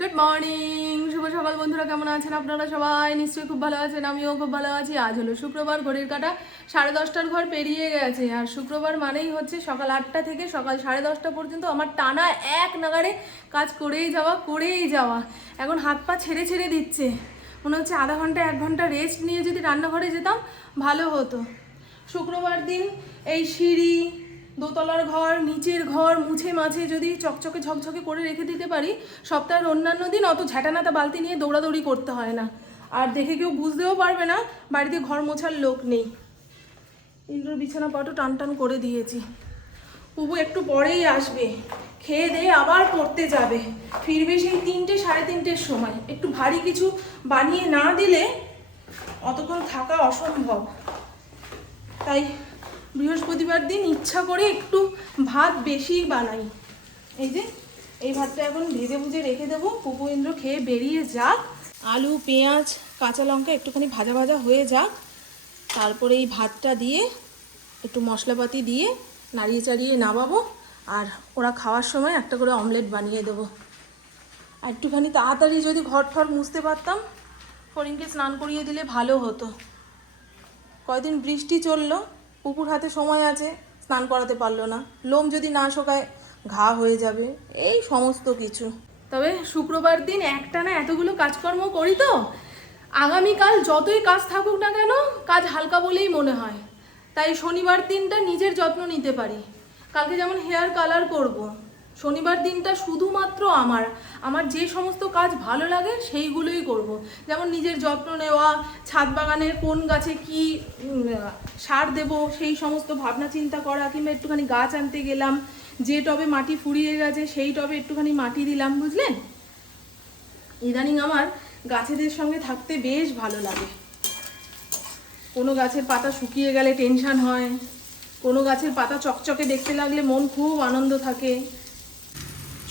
Good morning শুভ সকাল বন্ধুরা, কেমন আছেন আপনারা সবাই? নিশ্চয়ই খুব ভালো আছেন, আমিও খুব ভালো আছি। আজ হলো শুক্রবার, ঘড়ির কাটা সাড়ে দশটার ঘর পেরিয়ে গেছে। আর শুক্রবার মানেই হচ্ছে সকাল আটটা থেকে সকাল সাড়ে দশটা পর্যন্ত আমার টানা এক নাগারে কাজ করেই যাওয়া করেই যাওয়া। এখন হাত পা ছেড়ে ছেড়ে দিচ্ছে। মনে হচ্ছে আধা ঘণ্টা, এক ঘণ্টা রেস্ট নিয়ে যদি রান্নাঘরে যেতাম, ভালো হতো। শুক্রবার দিন এই সিঁড়ি দোতলার ঘর, নিচের ঘর, মুছে মাঝে যদি চকচকে ঝকঝকে করে রেখে দিতে পারি, সপ্তাহের অন্যান্য দিন অত ঝাঁটানাতা বালতি নিয়ে দৌড়াদৌড়ি করতে হয় না। আর দেখে কেউ বুঝতেও পারবে না, বাড়িতে ঘর মোছার লোক নেই। ইন্দ্র বিছানা পাটো টান টান করে দিয়েছি। পুবু একটু পরেই আসবে। খেয়ে দিয়ে আবার পড়তে যাবে। ফিরবে সেই তিনটে, সাড়ে তিনটের সময়। একটু ভারী কিছু বানিয়ে না দিলে অতক্ষণ থাকা অসম্ভব। তাই বৃহস্পতিবার দিন ইচ্ছা করে একটু ভাত বেশি বানাই। এই যে, এই ভাতটা এখন ভেজে ভুজে রেখে দেবো। পুপু ইন্দ্র খেয়ে বেরিয়ে যাক। আলু, পেঁয়াজ, কাঁচা লঙ্কা একটুখানি ভাজা ভাজা হয়ে যাক। তারপরে এই ভাতটা দিয়ে একটু মশলাপাতি দিয়ে নাড়িয়ে চাড়িয়ে নামাবো। আর ওরা খাওয়ার সময় একটা করে অমলেট বানিয়ে দেবো। আর একটুখানি তাড়াতাড়ি যদি ঘর ঠর মুছতে পারতাম ফরিনকে স্নান করিয়ে দিলে ভালো হতো। কয়দিন বৃষ্টি চলল পুকুর হাতে সময় আছে, স্নান করাতে পারল না। লোম যদি না শোকায়, ঘা হয়ে যাবে, এই সমস্ত কিছু। তবে শুক্রবার দিন একটা না এতগুলো কাজকর্ম করি তো। আগামীকাল যতই কাজ থাকুক না কেন, কাজ হালকা বলেই মনে হয়। তাই শনিবার দিনটা নিজের যত্ন নিতে পারি। কালকে যেমন হেয়ার কালার করব। শনিবার দিনটা শুধুমাত্র আমার। আমার যে সমস্ত কাজ ভালো লাগে সেইগুলোই করব। যেমন নিজের যত্ন নেওয়া, ছাদ বাগানের কোন গাছে কি সার দেব, সেই সমস্ত ভাবনা চিন্তা করা, কিংবা একটুখানি গাছ আনতে গেলাম, যে টবে মাটি ফুরিয়ে গেছে, সেই টবে একটুখানি মাটি দিলাম, বুঝলেন? ইদানিং আমার গাছেদের সঙ্গে থাকতে বেশ ভালো লাগে। কোনো গাছের পাতা শুকিয়ে গেলে টেনশান হয়, কোনো গাছের পাতা চকচকে দেখতে লাগলে মন খুব আনন্দ থাকে।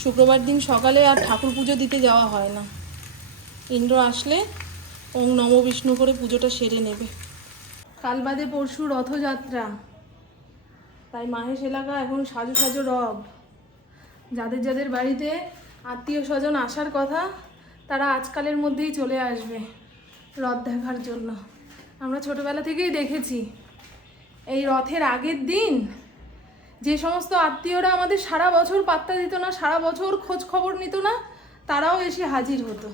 শুক্রবার দিন সকালে আর ঠাকুর পুজো দিতে যাওয়া হয় না। ইন্দ্র আসলে ওং নম বিষ্ণু করে পুজোটা সেরে নেবে। কাল বাদে পরশু রথযাত্রা। তাই মাহেশ এলাকা এখন সাজো সাজো রব। যাদের যাদের বাড়িতে আত্মীয় স্বজন আসার কথা, তারা আজকালের মধ্যেই চলে আসবে রথ দেখার জন্য। আমরা ছোটবেলা থেকেই দেখেছি, এই রথের আগের দিন যে সমস্ত আত্মীয়রা আমাদের সারা বছর পাত্তা দিত না, সারা বছর খোঁজ খবর নিত না, তারাও এসে হাজির হতো।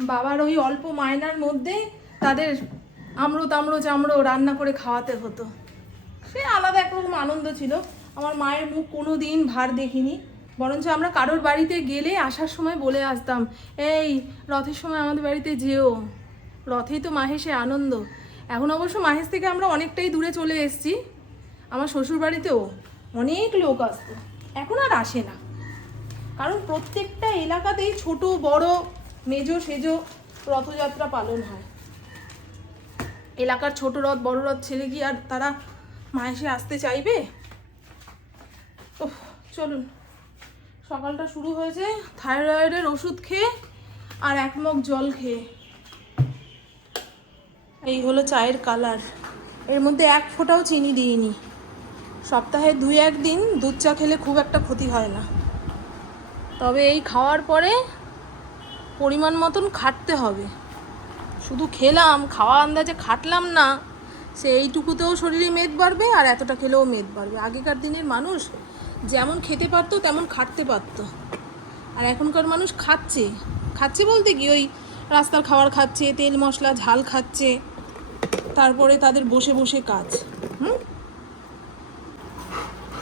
বাবার ওই অল্প মায়নার মধ্যে তাদের আমড়ো তামড়ো চামড়ো রান্না করে খাওয়াতে হতো। সে আলাদা একরকম আনন্দ ছিল। আমার মায়ের মুখ কোনো দিন ভার দেখিনি। বরঞ্চ আমরা কারোর বাড়িতে গেলে আসার সময় বলে আসতাম, এই, রথের সময় আমাদের বাড়িতে যেও। রথেই তো মাহেশে আনন্দ। এখন অবশ্য মাহেশ থেকে আমরা অনেকটাই দূরে চলে এসেছি। আমার শ্বশুর বাড়িতেও অনেক লোক আসতো। এখন আর আসে না। কারণ প্রত্যেকটা এলাকাতেই ছোট, বড়, মেজো, সেজো রথযাত্রা পালন হয়। এলাকার ছোট রথ, বড় রথ ছেড়ে কি আর তারা মায়েসে আসতে চাইবে? ও চলুন। সকালটা শুরু হয়েছে থাইরয়েডের ওষুধ খেয়ে আর এক মগ জল খেয়ে। এই হলো চায়ের কালার। এর মধ্যে এক ফোঁটাও চিনি দিইনি। সপ্তাহে দুই একদিন দুধ চা খেলে খুব একটা ক্ষতি হয় না। তবে এই খাওয়ার পরে পরিমাণ মতন খাটতে হবে। শুধু খেলাম, খাওয়া আন্দাজে খাটলাম না, সে এইটুকুতেও শরীরে মেদ বাড়বে আর এতটা খেলেও মেদ বাড়বে। আগেকার দিনের মানুষ যেমন খেতে পারতো, তেমন খাটতে পারতো। আর এখনকার মানুষ খাচ্ছে। খাচ্ছে বলতে কি? ওই রাস্তার খাবার খাচ্ছে, তেল মশলা, ঝাল খাচ্ছে, তারপরে তাদের বসে বসে কাজ।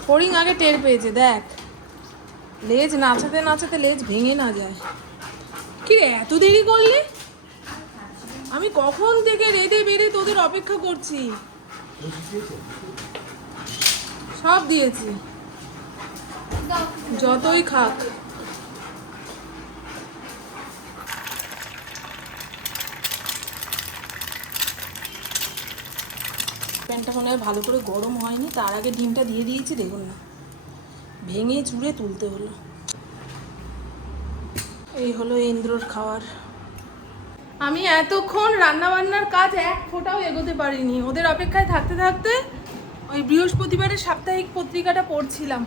ফড়িং আগে টের পেয়েছে, দেখ। লেজ নাচাতে নাচাতে লেজ ভেঙে না যায়। কি রে, এত দেরি করলি? আমি কখন থেকে রেদে বেড়ে তোদের অপেক্ষা করছি? সব দিয়েছি। যতই খাক। প্যানটা মনে হয় ভালো করে গরম হয়নি, তার আগে ডিমটা দিয়ে দিয়েছি, দেখুন না। ভেঙে চুড়ে তুলতে হলো। এই হলো ইন্দ্রর খাওয়ার। আমি এতক্ষণ রান্না বান্নার কাজ এক ফোঁটাও এগোতে পারিনি। ওদের অপেক্ষায় থাকতে থাকতে ওই বৃহস্পতিবারের সাপ্তাহিক পত্রিকাটা পড়ছিলাম।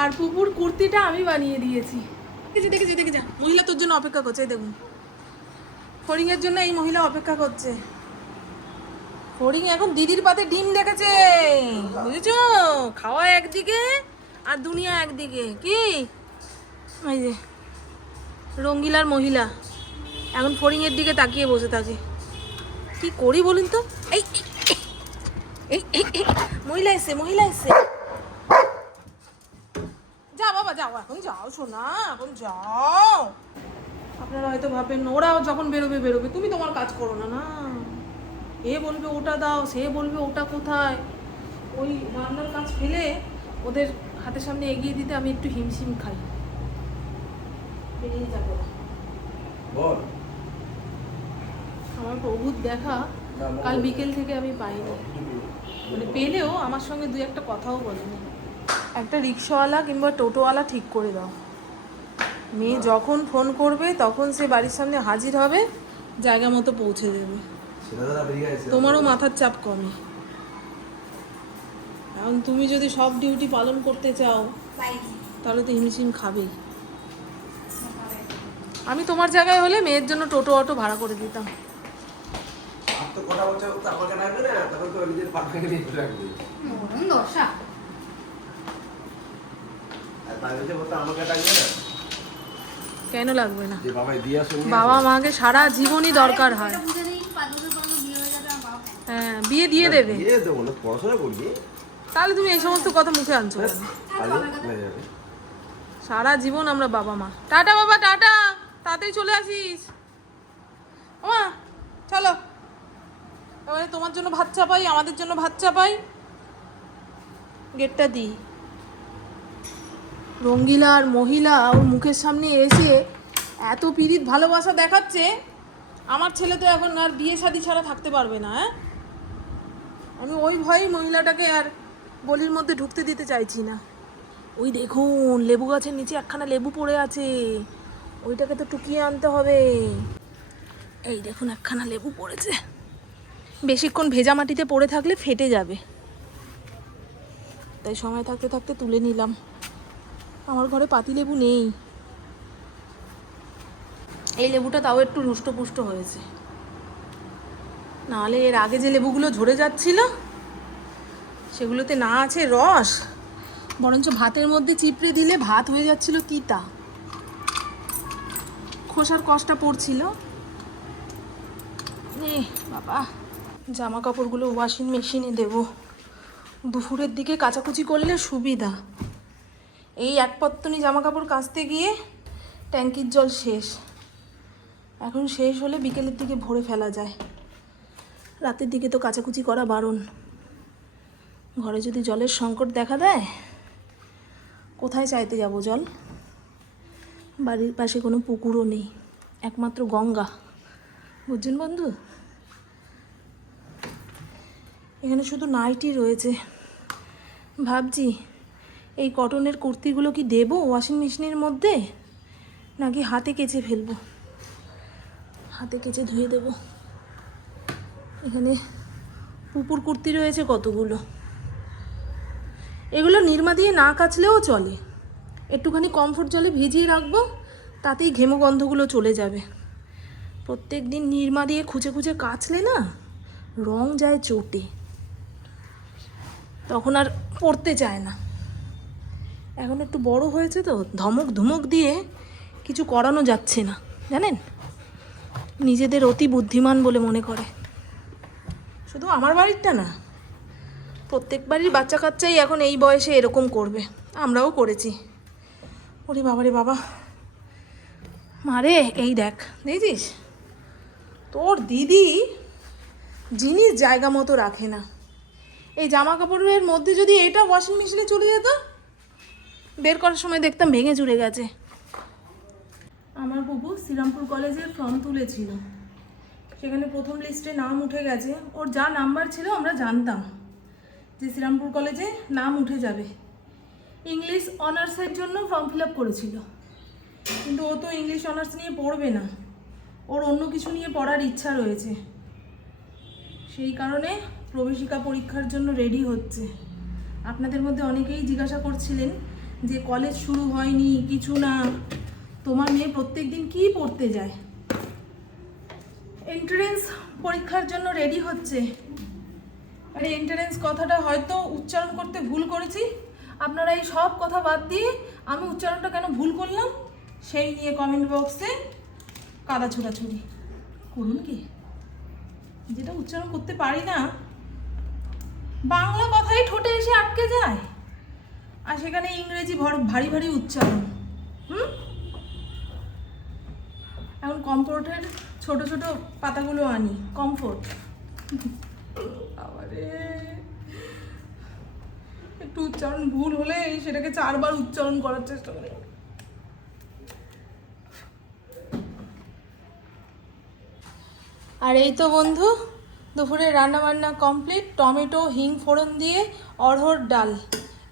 আর পুকুর কুর্তিটা আমি বানিয়ে দিয়েছি। দেখেছি দেখেছি দেখে যা মহিলা তোর জন্য অপেক্ষা করছে দেখুন। ফড়িংয়ের জন্য এই মহিলা অপেক্ষা করছে। ফড়িং এখন দিদির পাতে ডিম দেখেছে। বুঝেছ? খাওয়া একদিকে আর দুনিয়া একদিকে। কি? এই যে রঙ্গিলার মহিলা। এখন ফড়িংয়ের দিকে তাকিয়ে বসে থাকে। কি করি বলুন তো? এই এই, মহিলা এসছে মহিলা এসছে। যা বাবা যাও এখন যাও শোনা এখন যাও। আপনারা হয়তো ভাবেন ওরাও যখন বেরোবে বেরোবে। তুমি তোমার কাজ করো না না। এ বলবে ওটা দাও সে বলবে ওটা কোথায়? ওই রান্নার কাজ ফেলে ওদের হাতের সামনে এগিয়ে দিতে আমি একটু হিমশিম খাই। বেরিয়ে যাবে। বল। আমার প্রভুর দেখা কাল বিকেল থেকে আমি পাইনি। মানে পেলেও আমার সঙ্গে দুই একটা কথাও বলেনি। একটা রিক্সাওয়ালা কিংবা টোটোওয়ালা ঠিক করে দাও। মেয়ে যখন ফোন করবে তখন সে বাড়ির সামনে হাজির হবে জায়গা মতো পৌঁছে দেবে। তোমারও মাথার চাপ কমে। এখন তুমি যদি সব ডিউটি পালন করতে চাও তাহলে তো হিমশিম খাবেই। আমি তোমার জায়গায় হলে মেয়ের জন্য টোটো অটো ভাড়া করে দিতাম। কেন লাগবে না? বাবা মাকে সারা জীবনই দরকার হয়। হয়ে বিয়ে দিয়ে দেবে। দিয়ে দেবো না পড়াশোনা করবি তাহলে তুমি এই সমস্ত কথা মুখে আনছো সারা জীবন আমরা বাবা মা। টাটা বাবা টাটা। তাড়াতাড়ি চলে আসিস। মা চলো। এবারে তোমার জন্য ভাত চাপাই আমাদের জন্য ভাত চাপাই। গেটটা দিই। রঙ্গিলা আর মহিলা ওর মুখের সামনে এসে এত পিরিত ভালোবাসা দেখাচ্ছে। আমার ছেলে তো এখন আর বিয়ে শাদি ছাড়া থাকতে পারবে না হ্যাঁ? আমি ওই ভয়েই মহিলাটাকে আর গলির মধ্যে ঢুকতে দিতে চাইছি না। ওই দেখুন, লেবু গাছের নিচে একখানা লেবু পড়ে আছে। ওইটাকে তো টুকিয়ে আনতে হবে। এই দেখুন, একখানা লেবু পড়েছে। বেশিক্ষণ ভেজা মাটিতে পড়ে থাকলে ফেটে যাবে। তাই সময় থাকতে থাকতে তুলে নিলাম। আমার ঘরে পাতি লেবু নেই। এই লেবুটা তাও একটু রুষ্টপুষ্ট হয়েছে। নাহলে এর আগে যে লেবুগুলো ঝরে যাচ্ছিল, সেগুলোতে না আছে রস, বরঞ্চ ভাতের মধ্যে চিপড়ে দিলে ভাত হয়ে যাচ্ছিল তিতা। খোসার কষটা পড়ছিল। বাবা জামা কাপড়গুলো ওয়াশিং মেশিনে দেব। দুপুরের দিকে কাচাকুচি করলে সুবিধা। এই এক পত্তনি জামা কাপড় কাচতে গিয়ে ট্যাঙ্কির জল শেষ। এখন শেষ হলে বিকেলের দিকে ভরে ফেলা যায়। রাতের দিকে তো কাচাকুচি করা বারণ। ঘরে যদি জলের সংকট দেখা দেয়, কোথায় চাইতে যাব জল? বাড়ির পাশে কোনো পুকুরও নেই, একমাত্র গঙ্গা। বুঝছেন বন্ধু? এখানে শুধু নাইটি রয়েছে। ভাবছি, এই কটনের কুর্তিগুলো কি দেবো ওয়াশিং মেশিনের মধ্যে, নাকি হাতে কেচে ফেলব? হাতে কেচে ধুয়ে দেবো। এখানে পুকুর কুর্তি রয়েছে কতগুলো। এগুলো নির্মা দিয়ে না কাচলেও চলে। একটুখানি কমফোর্ট জলে ভিজিয়ে রাখব, তাতেই ঘেমো গন্ধগুলো চলে যাবে। প্রত্যেক দিন নির্মা দিয়ে খুঁজে খুঁজে কাচলে না রং যায় চোটে। তখন আর পড়তে চায় না। এখন একটু বড় হয়েছে তো, ধমক ধুমক দিয়ে কিছু করানো যাচ্ছে না, জানেন? নিজেদের অতি বুদ্ধিমান বলে মনে করে। শুধু আমার বাড়িরটা না, প্রত্যেক বাড়ির বাচ্চা কাচ্চাই এখন এই বয়সে এরকম করবে। আমরাও করেছি। ওরে বাবা রে বাবা। মারে এই দেখ, দেখছিস? তোর দিদি জিনিস জায়গা মতো রাখে না। এই জামা কাপড়ের মধ্যে যদি এটা ওয়াশিং মেশিনে চলে যেত, বের করার সময় দেখতাম ভেঙে চুরে গেছে। আমার বুবু শ্রীরামপুর কলেজের ফর্ম তুলেছিল। সেখানে প্রথম লিস্টে নাম উঠে গেছে। ওর যা নাম্বার ছিল আমরা জানতাম যে শ্রীরামপুর কলেজে নাম উঠে যাবে। ইংলিশ অনার্সের জন্য ফর্ম ফিল আপ করেছিল। কিন্তু ও তো ইংলিশ অনার্স নিয়ে পড়বে না। ওর অন্য কিছু নিয়ে পড়ার ইচ্ছা রয়েছে। সেই কারণে প্রবেশিকা পরীক্ষার জন্য রেডি হচ্ছে। আপনাদের মধ্যে অনেকেই জিজ্ঞাসা করছিলেন যে কলেজ শুরু হয়নি, কিছু না। তোমার মেয়ে প্রত্যেক দিন কি পড়তে যায়? এন্ট্রেন্স পরীক্ষার জন্য রেডি হচ্ছে। আরে এন্ট্রেন্স কথাটা হয়তো উচ্চারণ করতে ভুল করেছি। আপনারা এই সব কথা বাদ দিয়ে আমি উচ্চারণটা কেন ভুল করলাম? সেই নিয়ে কমেন্ট বক্সে কাদা ছোড়াছুড়ি করুন কি? যেটা উচ্চারণ করতে পারি না, বাংলা কথাই ঠোঁটে এসে আটকে যায়। আর সেখানে ইংরেজি ভর- ভারী ভারী উচ্চারণ। হুম? এখন কমফোর্টের ছোট ছোট পাতাগুলো আনি, কমফোর্ট। একটু উচ্চারণ ভুল হলে সেটাকে চারবার উচ্চারণ করার চেষ্টা করি। আর এই তো বন্ধু, দুপুরে রান্না বান্না কমপ্লিট, টমেটো, হিং ফোড়ন দিয়ে, অড়হর ডাল।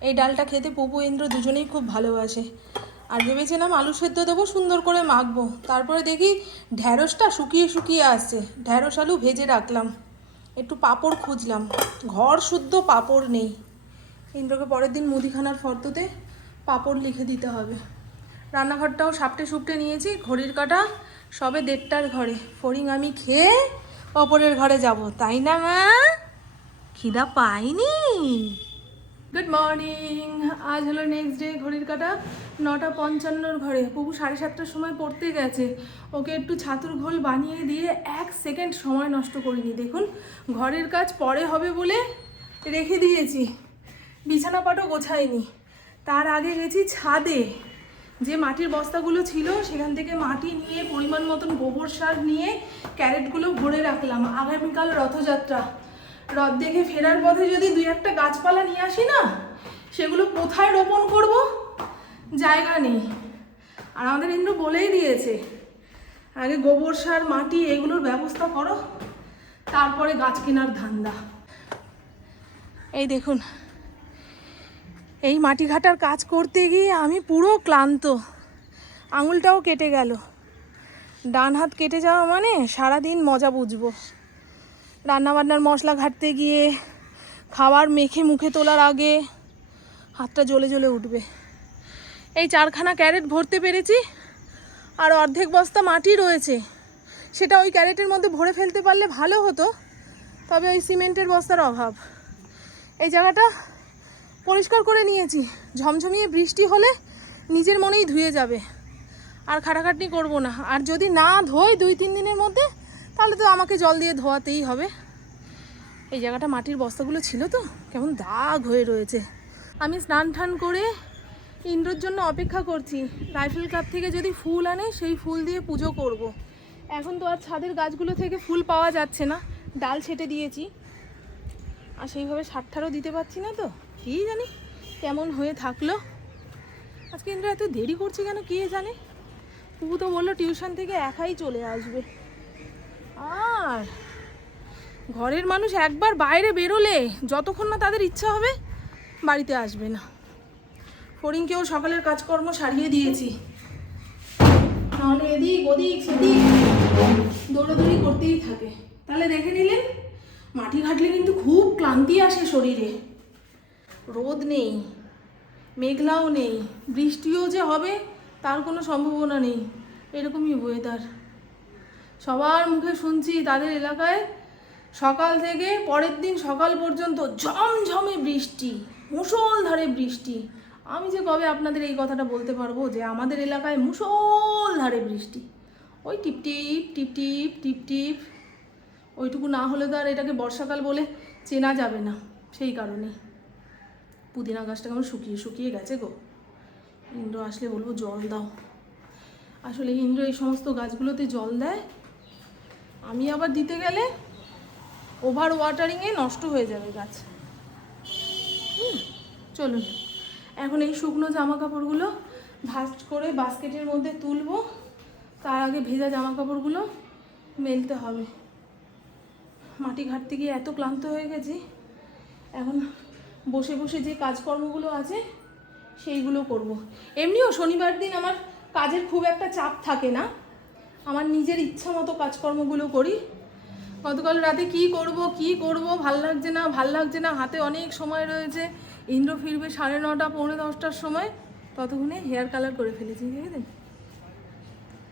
এই ডালটা খেতে পপু, ইন্দ্র দুজনেই খুব ভালোবাসে। আর ভেবেছিলাম আলু সেদ্ধ দেবো, সুন্দর করে মাখবো। তারপরে দেখি ঢ্যাঁড়সটা শুকিয়ে শুকিয়ে আসছে। ঢ্যাঁড়স আলু ভেজে রাখলাম। একটু পাঁপড় খুঁজলাম। ঘর শুদ্ধ পাঁপড় নেই। ইন্দ্রকে পরের দিন মুদিখানার ফর্দতে পাঁপড় লিখে দিতে হবে। রান্নাঘরটাও সাপটে সুপটে নিয়েছি। ঘড়ির কাটা সবে দেড়টার ঘরে। ফড়িং আমি খেয়ে অপরের ঘরে যাব, তাই না, মা? খিদা পাইনি? গুড মর্নিং আজ হলো নেক্সট ডে ঘড়ির কাটা নটা পঞ্চান্নর ঘরে। প্রভু সাড়ে সাতটার সময় পড়তে গেছে। ওকে একটু ছাতুর ঘোল বানিয়ে দিয়ে এক সেকেন্ড সময় নষ্ট করিনি। দেখুন, ঘরের কাজ পরে হবে বলে রেখে দিয়েছি। বিছানা পাটও গোছাইনি। তার আগে গেছি ছাদে। যে মাটির বস্তাগুলো ছিল, সেখান থেকে মাটি নিয়ে পরিমাণ মতন গোবর সার নিয়ে ক্যারেটগুলো ভরে রাখলাম। আগামীকাল রথযাত্রা। রথ দেখে ফেরার পথে যদি দুই একটা গাছপালা নিয়ে আসি না, সেগুলো কোথায় রোপণ করব? জায়গা নেই। আর আমাদের ইন্দ্র বলেই দিয়েছে, আগে গোবর সার, মাটি এগুলোর ব্যবস্থা করো, তারপরে গাছ কেনার ধান্দা। এই দেখুন, এই মাটি ঘাটার কাজ করতে গিয়ে আমি পুরো ক্লান্ত। আঙুলটাও কেটে গেল। ডান হাত কেটে যাওয়া মানে সারাদিন মজা বুঝব। রান্নাবান্নার মশলা ঘাটতে গিয়ে, খাবার মেখে মুখে তোলার আগে হাতটা জ্বলে জ্বলে উঠবে। এই চারখানা ক্যারেট ভরতে পেরেছি, আর অর্ধেক বস্তা মাটি রয়েছে। সেটা ওই ক্যারেটের মধ্যে ভরে ফেলতে পারলে ভালো হতো, তবে ওই সিমেন্টের বস্তার অভাব। এই জায়গাটা পরিষ্কার করে নিয়েছি। ঝমঝমিয়ে বৃষ্টি হলে নিজের মনেই ধুয়ে যাবে। আর খাটাখাটনি করব না। আর যদি না ধোই দুই তিন দিনের মধ্যে তাহলে তো আমাকে জল দিয়ে ধোয়াতেই হবে। এই জায়গাটা মাটির বস্তাগুলো ছিল তো, কেমন দাগ হয়ে রয়েছে। আমি স্নান টান করে ইন্দ্রর জন্য অপেক্ষা করছি। রাইফেল কাপ থেকে যদি ফুল আনে, সেই ফুল দিয়ে পুজো করব। এখন তো আর ছাদের গাছগুলো থেকে ফুল পাওয়া যাচ্ছে না। ডাল ছেটে দিয়েছি। আর সেইভাবে সারঠারও দিতে পারছি না তো। কী জানি কেমন হয়ে থাকল। আজকে ইন্দ্র এত দেরি করছে কেন, কে জানে? পুপু তো বলল টিউশন থেকে একাই চলে আসবে। আর ঘরের মানুষ একবার বাইরে বেরোলে যতক্ষণ না তাদের ইচ্ছা হবে, বাড়িতে আসবে না। ফরিংকেও সকালের কাজকর্ম সারিয়ে দিয়েছি। নাহলে এদিক, ওদিক, সেদিক দৌড়াদৌড়ি করতেই থাকে। তাহলে দেখে নিলেন মাটি ঘাটলে কিন্তু খুব ক্লান্তি আসে শরীরে। রোদ নেই, মেঘলাও নেই, বৃষ্টিও যে হবে তার কোনো সম্ভাবনা নেই। এরকমই ওয়েদার সবার মুখে শুনছি তাদের এলাকায়। সকাল থেকে পরের দিন সকাল পর্যন্ত ঝমঝমে বৃষ্টি মুষলধারে বৃষ্টি। আমি যে কবে আপনাদের এই কথাটা বলতে পারব যে আমাদের এলাকায় মুষলধারে বৃষ্টি। ওই টিপ টিপ টিপ টিপ টিপ টিপ। ওইটুকু না হলে তো আর এটাকে বর্ষাকাল বলে চেনা যাবে না সেই কারণে। পুদিনা গাছটা কেমন শুকিয়ে শুকিয়ে গেছে গো। ইন্দ্র আসলে বলব জল দাও। আসলে ইন্দ্র এই সমস্ত গাছগুলোতে জল দেয়। আমি আবার দিতে গেলে ওভার ওয়াটারিংয়ে নষ্ট হয়ে যাবে গাছ। চলুন। এখন এই শুকনো জামা কাপড়গুলো ভাজ করে বাস্কেটের মধ্যে তুলবো। তার আগে ভেজা জামা কাপড়গুলো মেলতে হবে। মাটি ঘাটতে গিয়ে এত ক্লান্ত হয়ে গেছি। এখন বসে বসে যে কাজকর্মগুলো আছে, সেইগুলো করব। এমনিও শনিবার দিন আমার কাজের খুব একটা চাপ থাকে না। আমার নিজের ইচ্ছা মতো কাজকর্মগুলো করি। গতকাল রাতে কি করব কি করব, ভালো লাগছে না, ভালো লাগছে না, হাতে অনেক সময় রয়েছে। ইন্দ্র ফিরবে সাড়ে নটা, পৌনে দশটার সময়। ততক্ষণে হেয়ার কালার করে ফেলেছি দেখেছেন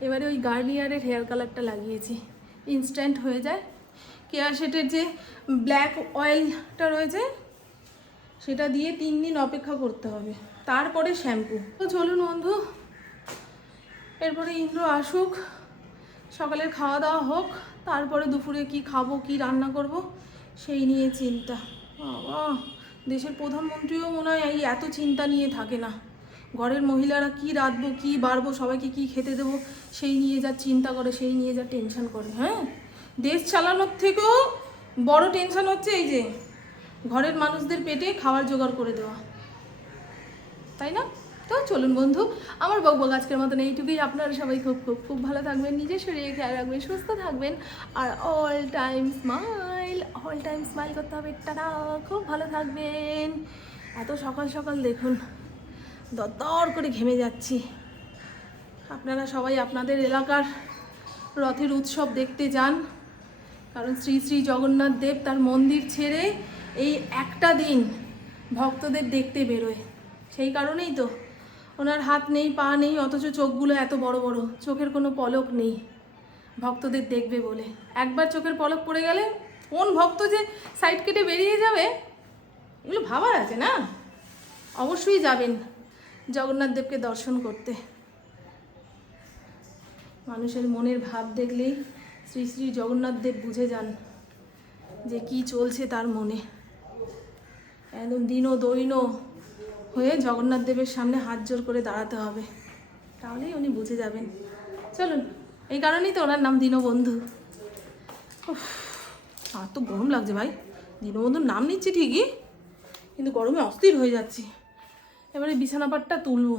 এবারে ওই গার্নিয়ারের হেয়ার কালারটা লাগিয়েছি, ইনস্ট্যান্ট হয়ে যায়। কেয়া শেটের যে ব্ল্যাক অয়েলটা রয়েছে, সেটা দিয়ে তিন দিন অপেক্ষা করতে হবে। তারপরে শ্যাম্পু। তো চলুন বন্ধু, এরপরে ইন্দ্র আসুক। সকালের খাওয়া দাওয়া হোক, তারপরে দুপুরে কি খাব, কি রান্না করব, সেই নিয়ে চিন্তা। বাবা, দেশের প্রধানমন্ত্রীও মনে হয় এই এত চিন্তা নিয়ে থাকে না। ঘরের মহিলারা কি রাঁধবো, কি বাড়বো, সবাইকে কি খেতে দেবো, সেই নিয়ে যা চিন্তা করে, সেই নিয়ে যা টেনশন করে হ্যাঁ? দেশ চালানোর থেকেও বড় টেনশন হচ্ছে এই যে, ঘরের মানুষদের পেটে খাবার জোগাড় করে দেওয়া। তাই না? তো চলুন বন্ধু, আমার বকবক আজকের মতন এইটুকুই। আপনারা সবাই খুব খুব খুব ভালো থাকবেন, নিজের শরীরে খেয়াল রাখবেন, সুস্থ থাকবেন। আর all time smile all time smile করতে হবে। টাটা, খুব ভালো থাকবেন। এত সকাল সকাল দেখুন দর করে ঘেমে যাচ্ছি। আপনারা সবাই আপনাদের এলাকার রথের উৎসব দেখতে যান। কারণ শ্রী শ্রী জগন্নাথ দেব তার মন্দির ছেড়ে এই একটা দিন ভক্তদের দেখতে বেরোয়। সেই কারণেই তো ওনার হাত নেই, পা নেই, অথচ চোখগুলো এত বড় বড়। চোখের কোনো পলক নেই। ভক্তদের দেখবে বলে। একবার চোখের পলক পড়ে গেলে কোন ভক্ত যে সাইড কেটে বেরিয়ে যাবে, এগুলো ভাবার আছে না? অবশ্যই যাবেন জগন্নাথ দেবকে দর্শন করতে। মানুষের মনের ভাব দেখলেই শ্রী শ্রী জগন্নাথ দেব বুঝে যান যে কি চলছে তার মনে। একদম দিন দৈন হয়ে জগন্নাথ দেবের সামনে হাত জোর করে দাঁড়াতে হবে। তাহলেই উনি বুঝে যাবেন। চলুন, এই কারণেই তো ওনার নাম দীনবন্ধু। আর তো গরম লাগছে ভাই। দীনবন্ধুর নাম নিচ্ছি ঠিকই, কিন্তু গরমে অস্থির হয়ে যাচ্ছি। এবারে বিছানাপাটটা তুলবো।